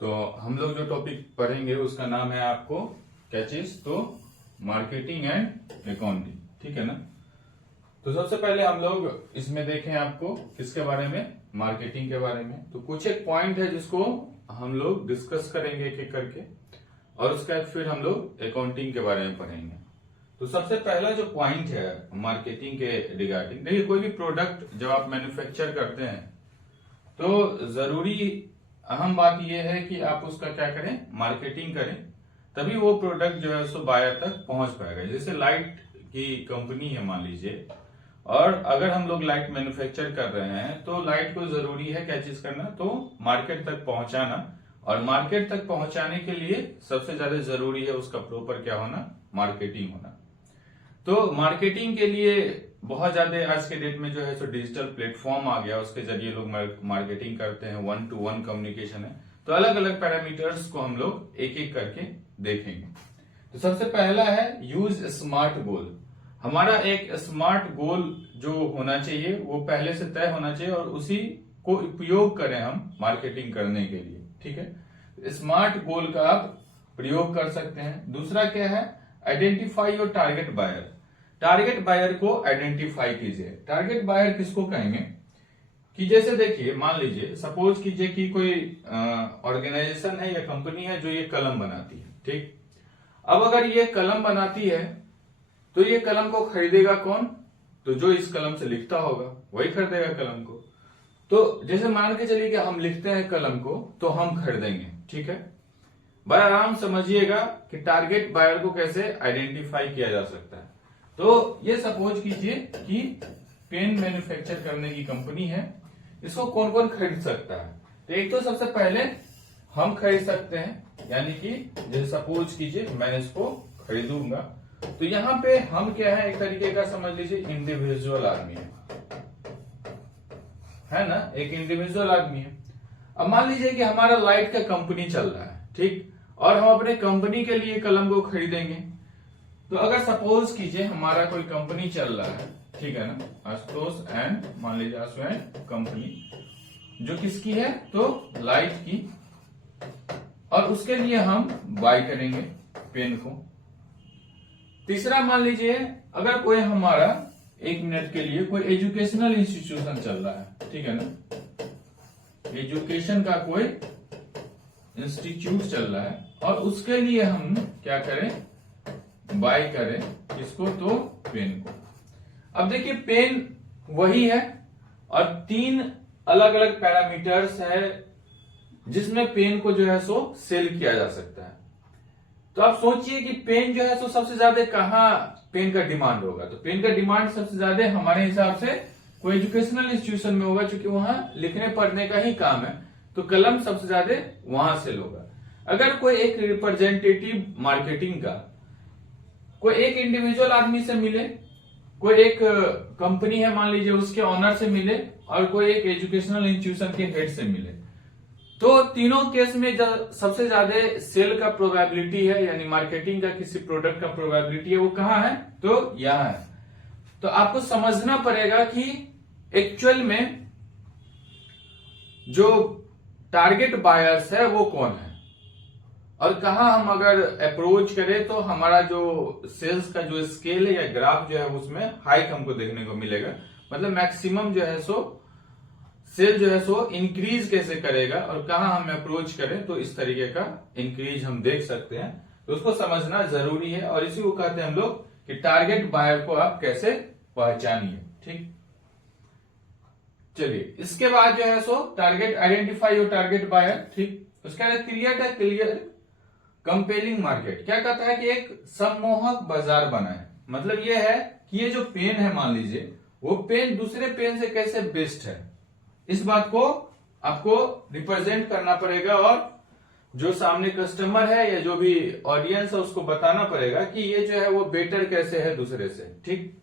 तो हम लोग जो टॉपिक पढ़ेंगे उसका नाम है आपको क्या चीज, तो मार्केटिंग एंड अकाउंटिंग, ठीक है ना। तो सबसे पहले हम लोग इसमें देखें आपको किसके बारे में, मार्केटिंग के बारे में। तो कुछ एक पॉइंट है जिसको हम लोग डिस्कस करेंगे एक एक करके, और उसके बाद फिर हम लोग अकाउंटिंग के बारे में पढ़ेंगे। तो सबसे पहला जो पॉइंट है मार्केटिंग के रिगार्डिंग, देखिए कोई भी प्रोडक्ट जब आप मैन्युफैक्चर करते हैं तो जरूरी अहम बात यह है कि आप उसका क्या करें, मार्केटिंग करें, तभी वो प्रोडक्ट जो है उसको बायर तक पहुंच पाएगा। जैसे लाइट की कंपनी है मान लीजिए, और अगर हम लोग लाइट मैन्युफैक्चर कर रहे हैं तो लाइट को जरूरी है क्या चीज करना, तो मार्केट तक पहुंचाना, और मार्केट तक पहुंचाने के लिए सबसे ज्यादा जरूरी है उसका प्रॉपर क्या होना, मार्केटिंग होना। तो मार्केटिंग के लिए बहुत ज्यादा आज के डेट में जो है सो डिजिटल प्लेटफॉर्म आ गया, उसके जरिए लोग मार्केटिंग करते हैं, 1-to-1 कम्युनिकेशन है। तो अलग अलग पैरामीटर्स को हम लोग एक एक करके देखेंगे। तो सबसे पहला है यूज स्मार्ट गोल। हमारा एक स्मार्ट गोल जो होना चाहिए वो पहले से तय होना चाहिए, और उसी को उपयोग करें हम मार्केटिंग करने के लिए, ठीक है। स्मार्ट गोल का आप प्रयोग कर सकते हैं। दूसरा क्या है, identify your target buyer. Target buyer को आइडेंटिफाई कीजिए। टारगेट बायर किसको कहेंगे कि जैसे देखिए मान लीजिए, सपोज कीजिए कि कोई ऑर्गेनाइजेशन है या कंपनी है जो ये कलम बनाती है, ठीक। अब अगर ये कलम बनाती है तो ये कलम को खरीदेगा कौन, तो जो इस कलम से लिखता होगा वही खरीदेगा कलम को। तो जैसे मान के चलिए कि हम लिखते हैं कलम को तो हम खरीदेंगे, ठीक है। बड़ा आराम समझिएगा कि टारगेट बायर को कैसे आइडेंटिफाई किया जा सकता है। तो ये सपोज कीजिए कि पेन मैन्युफैक्चर करने की कंपनी है, इसको कौन कौन खरीद सकता है। तो एक तो सबसे पहले हम खरीद सकते हैं, यानी कि जैसे सपोज कीजिए मैं इसको खरीदूंगा, तो यहां पे हम क्या है, एक तरीके का समझ लीजिए इंडिविजुअल आदमी है ना, एक इंडिविजुअल आदमी है। अब मान लीजिए कि हमारा लाइट का कंपनी चल रहा है, ठीक, और हम अपने कंपनी के लिए कलम को खरीदेंगे। तो अगर सपोज कीजिए हमारा कोई कंपनी चल रहा है, ठीक है ना, आशुतोष एंड, मान लीजिए आशु एंड कंपनी, जो किसकी है, तो लाइट की, और उसके लिए हम बाय करेंगे पेन को। तीसरा मान लीजिए अगर कोई हमारा 1 मिनट के लिए कोई एजुकेशनल इंस्टीट्यूशन चल रहा है, ठीक है ना, एजुकेशन का कोई इंस्टीट्यूट चल रहा है, और उसके लिए हम क्या करें, बाय करें किसको, तो पेन को। अब देखिए पेन वही है, और 3 अलग अलग पैरामीटर्स है जिसमें पेन को जो है सो सेल किया जा सकता है। तो आप सोचिए कि पेन जो है सो सबसे ज्यादा कहाँ पेन का डिमांड होगा। तो पेन का डिमांड सबसे ज्यादा हमारे हिसाब से कोई एजुकेशनल इंस्टीट्यूशन में होगा, क्योंकि वहां लिखने पढ़ने का ही काम है, तो कलम सबसे ज्यादा वहां सेल होगा। अगर कोई एक रिप्रेजेंटेटिव मार्केटिंग का कोई एक इंडिविजुअल आदमी से मिले, कोई एक कंपनी है मान लीजिए उसके ऑनर से मिले, और कोई एक एजुकेशनल इंस्टीट्यूशन के हेड से मिले, तो तीनों केस में सबसे ज्यादा सेल का प्रोबेबिलिटी है, यानी मार्केटिंग का किसी प्रोडक्ट का प्रोबेबिलिटी है, वो कहाँ है, तो यहां है। तो आपको समझना पड़ेगा कि एक्चुअल में जो टारगेट बायर्स है वो कौन है, और कहा हम अगर अप्रोच करें तो हमारा जो सेल्स का जो स्केल है या ग्राफ जो है उसमें हाइक हमको देखने को मिलेगा। मतलब मैक्सिमम जो है सो सेल जो है सो इंक्रीज कैसे करेगा, और कहा हम अप्रोच करें तो इस तरीके का इंक्रीज हम देख सकते हैं। तो उसको समझना जरूरी है, और इसी को कहते हैं हम लोग कि टारगेट बायर को आप कैसे पहचानिए, ठीक। चलिए इसके बाद जो है सो target, identify your target buyer, ठीक। उसके बाद क्लियर कंपेलिंग मार्केट। क्या कहता है कि एक सम्मोहक बाजार बनाए। मतलब यह है कि ये जो पेन है मान लीजिए, वो पेन दूसरे पेन से कैसे बेस्ट है, इस बात को आपको रिप्रेजेंट करना पड़ेगा, और जो सामने कस्टमर है या जो भी ऑडियंस है उसको बताना पड़ेगा कि ये जो है वो बेटर कैसे है दूसरे से, ठीक।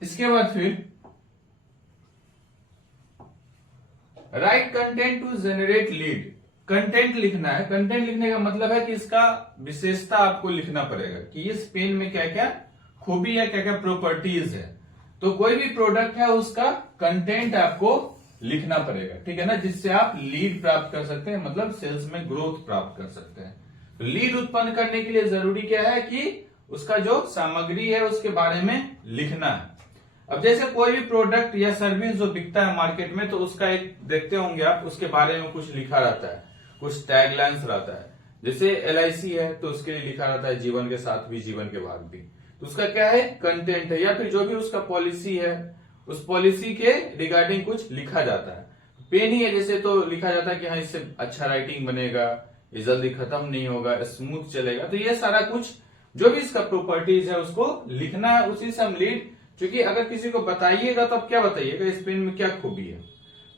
इसके बाद फिर write content to generate lead. Content लिखना है। कंटेंट लिखने का मतलब है कि इसका विशेषता आपको लिखना पड़ेगा कि इस पेन में क्या क्या खूबी है, क्या क्या प्रॉपर्टीज है। तो कोई भी प्रोडक्ट है उसका कंटेंट आपको लिखना पड़ेगा, ठीक है ना, जिससे आप लीड प्राप्त कर सकते हैं, मतलब सेल्स में ग्रोथ प्राप्त कर सकते हैं। तो लीड उत्पन्न करने के लिए जरूरी क्या है कि उसका जो सामग्री है उसके बारे में लिखना है। अब जैसे कोई भी प्रोडक्ट या सर्विस जो बिकता है मार्केट में, तो उसका एक देखते होंगे आप, उसके बारे में कुछ लिखा रहता है, कुछ टैगलाइंस रहता है। जैसे LIC है तो उसके लिए लिखा रहता है जीवन के साथ भी जीवन के बाद भी, तो उसका क्या है, कंटेंट है, या फिर जो भी उसका पॉलिसी है उस पॉलिसी के रिगार्डिंग कुछ लिखा जाता है। पेन ही है जैसे तो लिखा जाता है कि हाँ इससे अच्छा राइटिंग बनेगा, ये जल्दी खत्म नहीं होगा, स्मूथ चलेगा। तो ये सारा कुछ जो भी इसका प्रॉपर्टीज है उसको लिखना है, उसी से हम लीड, क्योंकि अगर किसी को बताइएगा तो आप क्या बताइएगा, इस पेन में क्या खूबी है,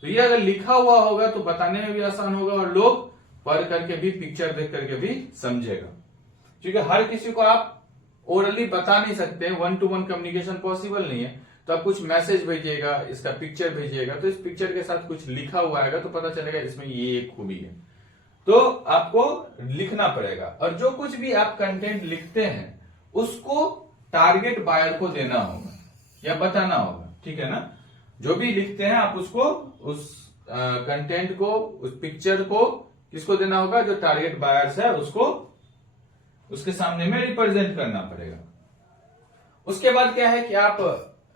तो ये अगर लिखा हुआ होगा तो बताने में भी आसान होगा और लोग पढ़ करके भी, पिक्चर देख करके भी समझेगा। क्योंकि हर किसी को आप ओरली बता नहीं सकते, 1-to-1 कम्युनिकेशन पॉसिबल नहीं है, तो आप कुछ मैसेज भेजिएगा, इसका पिक्चर भेजिएगा, तो इस पिक्चर के साथ कुछ लिखा हुआ आएगा तो पता चलेगा इसमें ये एक खूबी है। तो आपको लिखना पड़ेगा, और जो कुछ भी आप कंटेंट लिखते हैं उसको टारगेट बायर को देना होगा या बताना होगा, ठीक है ना। जो भी लिखते हैं आप उसको, उस कंटेंट को, उस पिक्चर को किसको देना होगा, जो टारगेट बायर्स है उसको उसके सामने में रिप्रेजेंट करना पड़ेगा। उसके बाद क्या है कि आप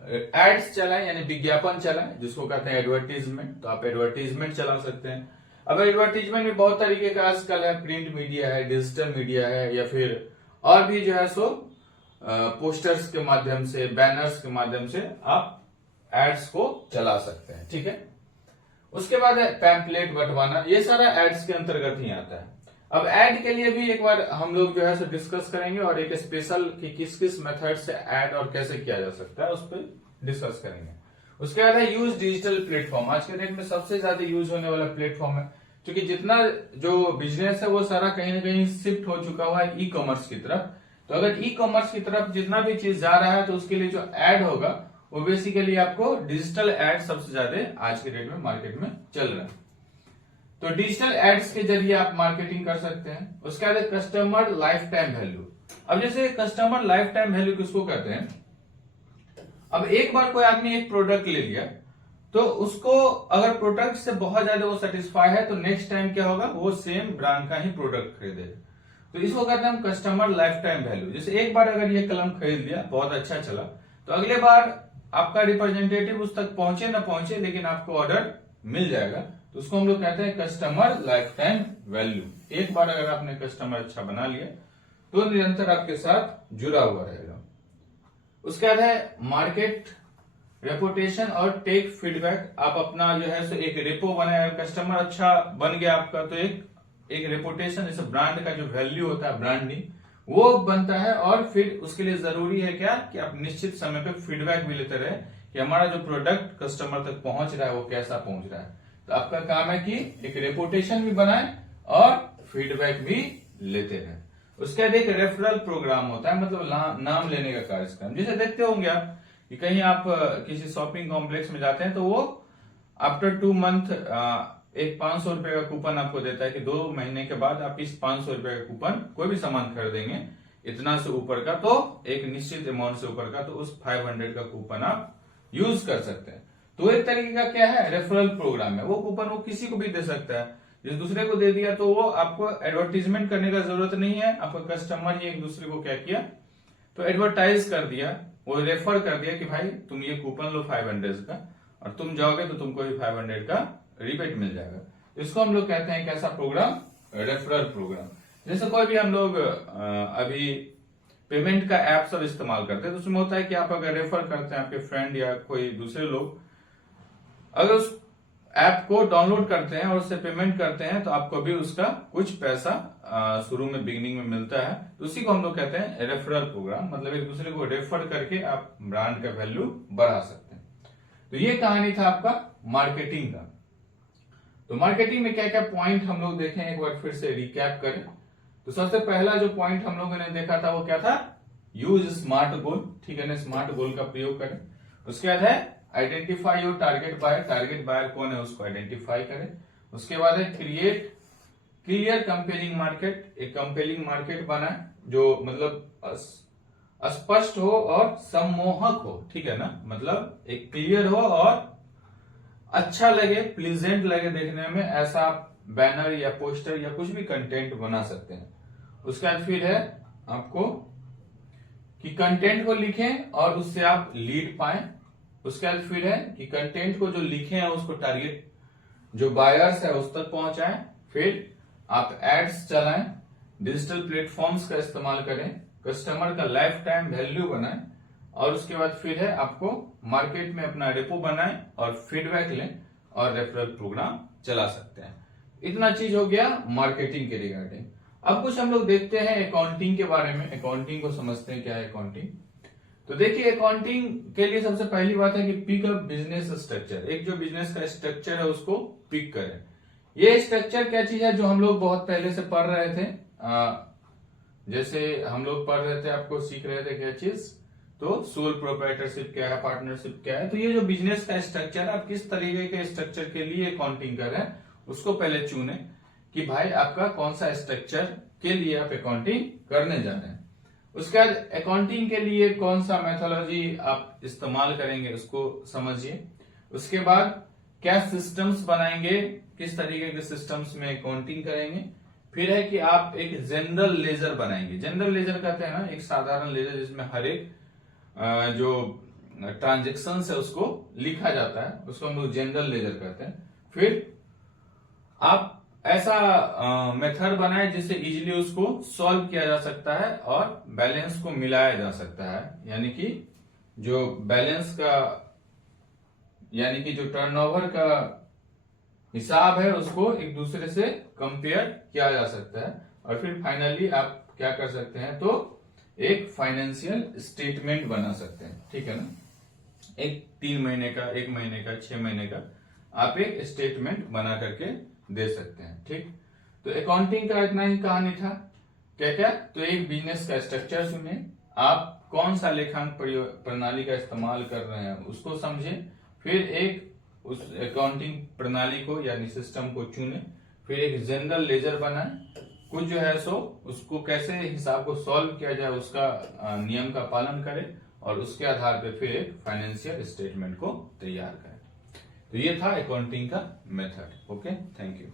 एड्स चलाएं, यानी विज्ञापन चलाएं, जिसको कहते हैं एडवर्टीजमेंट। तो आप एडवर्टीजमेंट चला सकते हैं। अब एडवर्टीजमेंट में बहुत तरीके का आजकल है, प्रिंट मीडिया है, डिजिटल मीडिया है, या फिर और भी जो है सो पोस्टर्स के माध्यम से, बैनर्स के माध्यम से आप एड्स को चला सकते हैं, ठीक है। उसके बाद है पैम्पलेट बंटवाना, ये सारा एड्स के अंतर्गत ही आता है। अब एड के लिए भी एक बार हम लोग जो है सो डिस्कस करेंगे, और एक स्पेशल कि किस किस मेथड से एड और कैसे किया जा सकता है उस पर डिस्कस करेंगे। उसके बाद है यूज डिजिटल प्लेटफॉर्म। आज के डेट में सबसे ज्यादा यूज होने वाला प्लेटफॉर्म है, क्योंकि जितना जो बिजनेस है वो सारा कहीं ना कहीं शिफ्ट हो चुका हुआ है ई-कॉमर्स की तरफ। तो अगर ई-कॉमर्स की तरफ जितना भी चीज जा रहा है तो उसके लिए जो एड होगा वो बेसिकली आपको डिजिटल एड सबसे ज्यादा आज के डेट में मार्केट में चल रहा है। तो डिजिटल एड्स के जरिए आप मार्केटिंग कर सकते हैं। उसके बाद कस्टमर लाइफ टाइम वैल्यू। अब जैसे कस्टमर लाइफ टाइम वैल्यू किसको कहते हैं, अब एक बार कोई आदमी एक प्रोडक्ट ले लिया तो उसको अगर प्रोडक्ट से बहुत ज्यादा वो सेटिस्फाई है तो नेक्स्ट टाइम क्या होगा, वो सेम ब्रांड का ही प्रोडक्ट खरीदेगा। तो इसको कहते हैं हम कस्टमर लाइफ टाइम वैल्यू। जैसे एक बार अगर ये कलम खरीद लिया, बहुत अच्छा चला, तो अगले बार आपका रिप्रेजेंटेटिव उस तक पहुंचे ना पहुंचे लेकिन आपको ऑर्डर मिल जाएगा। तो उसको हम लोग कहते हैं कस्टमर लाइफ टाइम वैल्यू। एक बार अगर आपने कस्टमर अच्छा बना लिया तो निरंतर आपके साथ जुड़ा हुआ रहेगा। उसके बाद है मार्केट रेपुटेशन और टेक फीडबैक। आप अपना जो है सो एक रेपो बनाया, कस्टमर अच्छा बन गया आपका तो एक रेपुटेशन, जैसे ब्रांड का जो वैल्यू होता है ब्रांडिंग, वो बनता है। और फिर उसके लिए जरूरी है क्या कि आप निश्चित समय पे फीडबैक भी लेते रहे कि हमारा जो प्रोडक्ट कस्टमर तक पहुंच रहा है वो कैसा पहुंच रहा है। तो आपका काम है कि एक रेपुटेशन भी बनाए और फीडबैक भी लेते रहे। उसके बाद एक रेफरल प्रोग्राम होता है, मतलब नाम लेने का कार्यक्रम। जैसे देखते होंगे आप कि कहीं आप किसी शॉपिंग कॉम्प्लेक्स में जाते हैं तो वो आफ्टर 2 मंथ एक 500 रुपए का कूपन आपको देता है कि 2 महीने के बाद आप इस 500 रुपए का कूपन कोई भी सामान खरीदेंगे इतना से ऊपर का, तो एक निश्चित अमाउंट से ऊपर का, तो उस 500 का कूपन आप यूज कर सकते हैं। तो एक तरीके का क्या है, रेफरल प्रोग्राम है। वो कूपन वो किसी को भी दे सकता है, जिस दूसरे को दे दिया तो वो आपको एडवर्टीजमेंट करने का जरूरत नहीं है। आपका कस्टमर ही एक दूसरे को क्या किया, तो एडवर्टाइज कर दिया, वो रेफर कर दिया कि भाई तुम ये कूपन लो 500 का, और तुम जाओगे तो तुमको भी 500 का रिबेट मिल जाएगा। तो इसको हम लोग कहते हैं कैसा प्रोग्राम, रेफरल प्रोग्राम। जैसे कोई भी हम लोग अभी पेमेंट का ऐप सब इस्तेमाल करते हैं, तो उसमें होता है कि आप अगर रेफर करते हैं, आपके फ्रेंड या कोई दूसरे लोग अगर उस ऐप को डाउनलोड करते हैं और उससे पेमेंट करते हैं तो आपको भी उसका कुछ पैसा शुरू में बिगिनिंग में मिलता है। तो उसी को हम लोग कहते हैं रेफरल प्रोग्राम, मतलब एक दूसरे को रेफर करके आप ब्रांड का वैल्यू बढ़ा सकते हैं। तो ये कहानी था आपका मार्केटिंग का। तो मार्केटिंग में क्या क्या पॉइंट हम लोग देखें, एक बार फिर से रिकैप करें। तो सबसे पहला जो पॉइंट हम लोगों ने देखा था वो क्या था, यूज स्मार्ट गोल, ठीक है ना, स्मार्ट गोल का प्रयोग करें। उसके बाद है identify your target buyer, target buyer कौन है उसको आइडेंटिफाई करें। उसके बाद है क्रिएट क्लियर कंपेयरिंग मार्केट, एक कंपेयरिंग मार्केट बनाए जो मतलब स्पष्ट हो और सम्मोहक हो, ठीक है ना, मतलब एक क्लियर हो और अच्छा लगे, प्लीजेंट लगे देखने में, ऐसा आप बैनर या पोस्टर या कुछ भी कंटेंट बना सकते हैं। उसके बाद फिर है आपको कि कंटेंट को लिखें और उससे आप लीड पाएं। उसके बाद फिर है कि कंटेंट को जो लिखे हैं उसको टारगेट जो बायर्स है उस तक पहुंचाएं। फिर आप एड्स चलाएं, डिजिटल प्लेटफॉर्म्स का इस्तेमाल करें, कस्टमर का लाइफ टाइम वैल्यू बनाएं और उसके बाद फिर है आपको मार्केट में अपना डिपो बनाएं और फीडबैक लें और रेफरल प्रोग्राम चला सकते हैं। इतना चीज हो गया मार्केटिंग के रिगार्डिंग। अब कुछ हम लोग देखते हैं अकाउंटिंग के बारे में, अकाउंटिंग को समझते हैं क्या है अकाउंटिंग। तो देखिए अकाउंटिंग के लिए सबसे पहली बात है कि पिक अप बिजनेस स्ट्रक्चर, एक जो बिजनेस का स्ट्रक्चर है उसको पिक करें। ये स्ट्रक्चर क्या चीज है जो हम लोग बहुत पहले से पढ़ रहे थे, जैसे हम लोग पढ़ रहे थे, आपको सीख रहे थे क्या चीज, तो सोल प्रोप्राइटरशिप क्या है, पार्टनरशिप क्या है। तो ये जो बिजनेस का स्ट्रक्चर, आप किस तरीके के स्ट्रक्चर के लिए अकाउंटिंग कर रहे हैं उसको पहले चुने कि भाई आपका कौन सा स्ट्रक्चर के लिए आप अकाउंटिंग करने जा रहे हैं। उसके बाद अकाउंटिंग के लिए कौन सा मेथोलॉजी आप इस्तेमाल करेंगे उसको समझिए। उसके बाद क्या सिस्टम्स बनाएंगे, किस तरीके के सिस्टम्स में अकाउंटिंग करेंगे। फिर है कि आप एक जनरल लेजर बनाएंगे। जनरल लेजर कहते हैं ना एक साधारण लेजर जिसमें हर एक जो ट्रांजेक्शन है उसको लिखा जाता है, उसको हम लोग जनरल लेजर कहते हैं। फिर आप ऐसा मेथड बनाए जिससे इजीली उसको सॉल्व किया जा सकता है और बैलेंस को मिलाया जा सकता है, यानी कि जो बैलेंस का यानी कि जो टर्नओवर का हिसाब है उसको एक दूसरे से कंपेयर किया जा सकता है। और फिर फाइनली आप क्या कर सकते हैं, तो एक फाइनेंशियल स्टेटमेंट बना सकते हैं, ठीक है ना। एक 3 महीने का, 1 महीने का, 6 महीने का आप एक स्टेटमेंट बना करके दे सकते हैं, ठीक। तो अकाउंटिंग का इतना ही कहानी था। क्या क्या, तो एक बिजनेस का स्ट्रक्चर चुने, आप कौन सा लेखांक प्रणाली का इस्तेमाल कर रहे हैं उसको समझे, फिर एक उस अकाउंटिंग प्रणाली को यानी सिस्टम को चुने, फिर एक जनरल लेजर बनाए, कुछ जो है सो उसको कैसे हिसाब को सॉल्व किया जाए उसका नियम का पालन करें और उसके आधार पर फिर एक फाइनेंशियल स्टेटमेंट को तैयार करें। तो ये था अकाउंटिंग का मेथड। Okay, thank you.